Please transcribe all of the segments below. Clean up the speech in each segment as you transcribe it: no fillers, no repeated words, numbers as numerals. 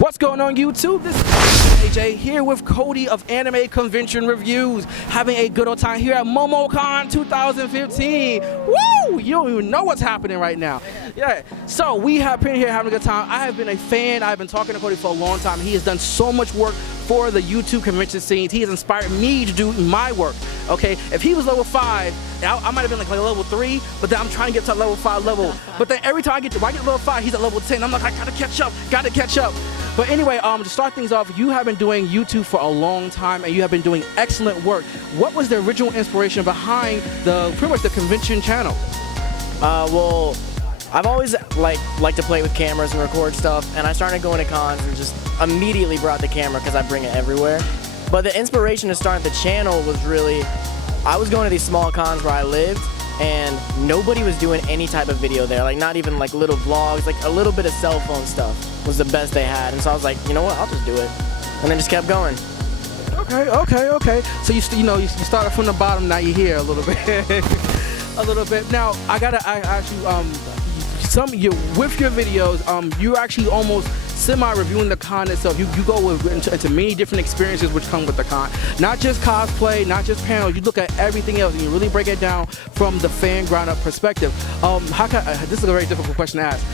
What's going on YouTube? This is AJ here with Cody of Anime Convention Reviews, having a good old time here at Momocon 2015. Woo! You don't even know what's happening right now. Yeah, so we have been here having a good time. I have been a fan. I've been talking to Cody for a long time. He has done so much work for the YouTube convention scenes. He has inspired me to do my work. Okay, if he was level 5, I might have been like level 3, but then I'm trying to get to level 5 level. But then every time I get level 5, he's at level 10. I'm like, I gotta catch up, gotta catch up. But anyway, to start things off, you have been doing YouTube for a long time, and you have been doing excellent work. What was the original inspiration behind pretty much the convention channel? Well, I've always liked to play with cameras and record stuff, and I started going to cons and just immediately brought the camera because I bring it everywhere. But the inspiration to start the channel was really, I was going to these small cons where I lived, and nobody was doing any type of video there, like not even like little vlogs, like a little bit of cell phone stuff was the best they had. And so I was like, you know what, I'll just do it. And then just kept going. Okay. So you started from the bottom, now you're here a little bit. A little bit. Now, I ask you, with your videos, you actually almost semi-reviewing the con itself. You go into many different experiences which come with the con. Not just cosplay, not just panels, you look at everything else and you really break it down from the fan ground-up perspective. This is a very difficult question to ask.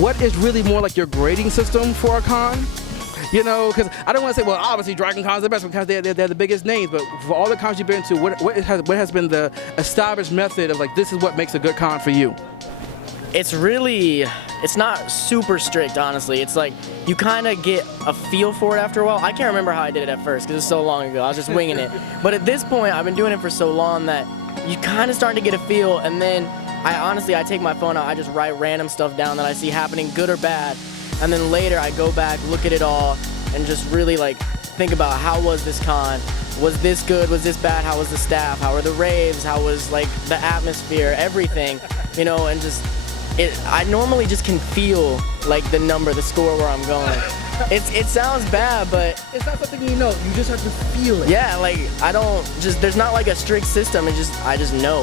What is really more like your grading system for a con? You know, because I don't want to say, well, obviously Dragon Con's the best because they're the biggest names, but for all the cons you've been to, what has been the established method of like, this is what makes a good con for you? It's not super strict, honestly. It's like, you kind of get a feel for it after a while. I can't remember how I did it at first because it's so long ago. I was just winging it. But at this point, I've been doing it for so long that you kind of start to get a feel, and then I take my phone out, I just write random stuff down that I see happening, good or bad, and then later I go back, look at it all, and just really like think about how was this con? Was this good? Was this bad? How was the staff? How are the raves? How was like the atmosphere? Everything, you know, and just I normally just can feel like the number, the score where I'm going. It sounds bad, but it's not something you know. You just have to feel it. Yeah, like there's not like a strict system. I just know.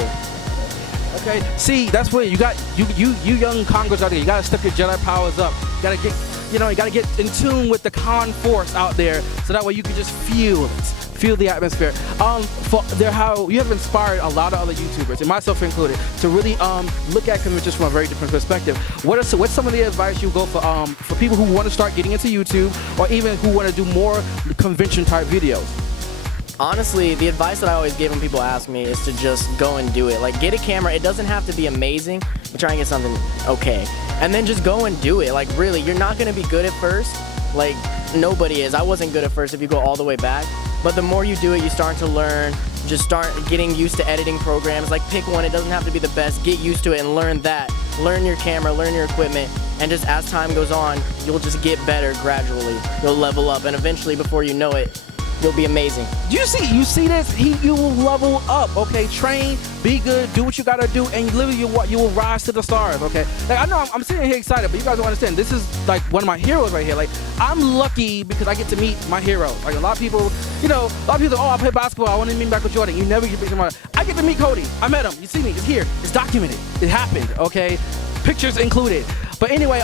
Okay. See, that's where you young Congos out there. You gotta step your Jedi powers up. You gotta get, you gotta get in tune with the con force out there, so that way you can just feel it. Feel the atmosphere. How you have inspired a lot of other YouTubers, and myself included, to really look at conventions from a very different perspective. What's some of the advice you go for people who want to start getting into YouTube, or even who want to do more convention type videos? Honestly, the advice that I always give when people ask me is to just go and do it. Like, get a camera. It doesn't have to be amazing, but try and get something okay. And then just go and do it. Like, really, you're not going to be good at first. Like, nobody is. I wasn't good at first if you go all the way back. But the more you do it, you start to learn. Just start getting used to editing programs. Like, pick one. It doesn't have to be the best. Get used to it and learn that. Learn your camera, learn your equipment. And just as time goes on, you'll just get better gradually. You'll level up. And eventually, before you know it, you'll be amazing. You see this? You will level up, okay? Train, be good, do what you gotta do, and literally you will rise to the stars, okay? Like, I know I'm sitting here excited, but you guys don't understand. This is like one of my heroes right here. Like, I'm lucky because I get to meet my hero. Like, a lot of people, oh, I play basketball, I want to meet Michael Jordan. You never get to meet somebody. I get to meet Cody. I met him. You see me? It's here. It's documented. It happened, okay? Pictures included. But anyway,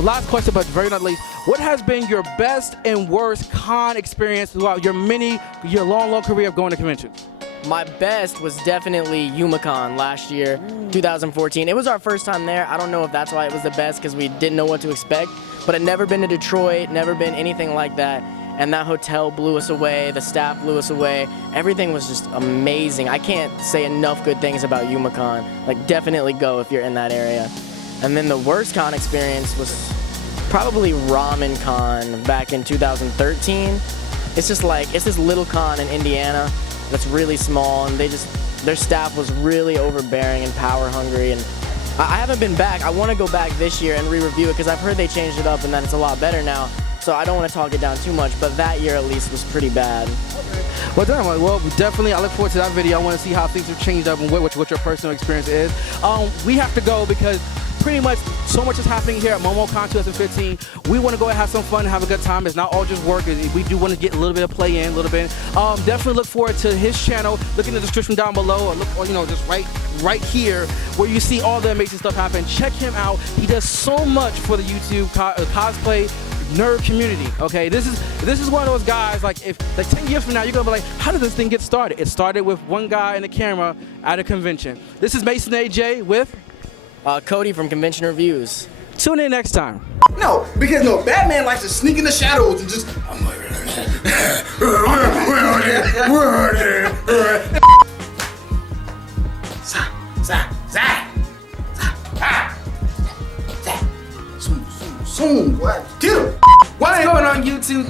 last question, but very not least, what has been your best and worst con experience throughout your long career of going to conventions? My best was definitely Momocon last year, 2014. It was our first time there. I don't know if that's why it was the best, because we didn't know what to expect. But I'd never been to Detroit, never been anything like that. And that hotel blew us away, the staff blew us away. Everything was just amazing. I can't say enough good things about Momocon. Like, definitely go if you're in that area. And then the worst con experience was probably Ramen Con back in 2013. It's just like, it's this little con in Indiana that's really small, and their staff was really overbearing and power hungry. And I haven't been back. I want to go back this year and re-review it because I've heard they changed it up and that it's a lot better now. So I don't want to talk it down too much, but that year at least was pretty bad. Okay. Well, definitely, I look forward to that video. I want to see how things have changed up and what your personal experience is. We have to go because pretty much so much is happening here at Momocon 2015. We want to go and have some fun and have a good time. It's not all just work. We do want to get a little bit of play in, a little bit. Definitely look forward to his channel. Look in the description down below, or just right here where you see all the amazing stuff happen. Check him out. He does so much for the YouTube cosplay nerd community. Okay, this is one of those guys. Like, if like 10 years from now, you're gonna be like, how did this thing get started? It started with one guy and a camera at a convention. This is Mason AJ with Cody from Convention Reviews. Tune in next time. No, because no, Batman likes to sneak in the shadows and just. Soon, what? Get him! What's going on YouTube?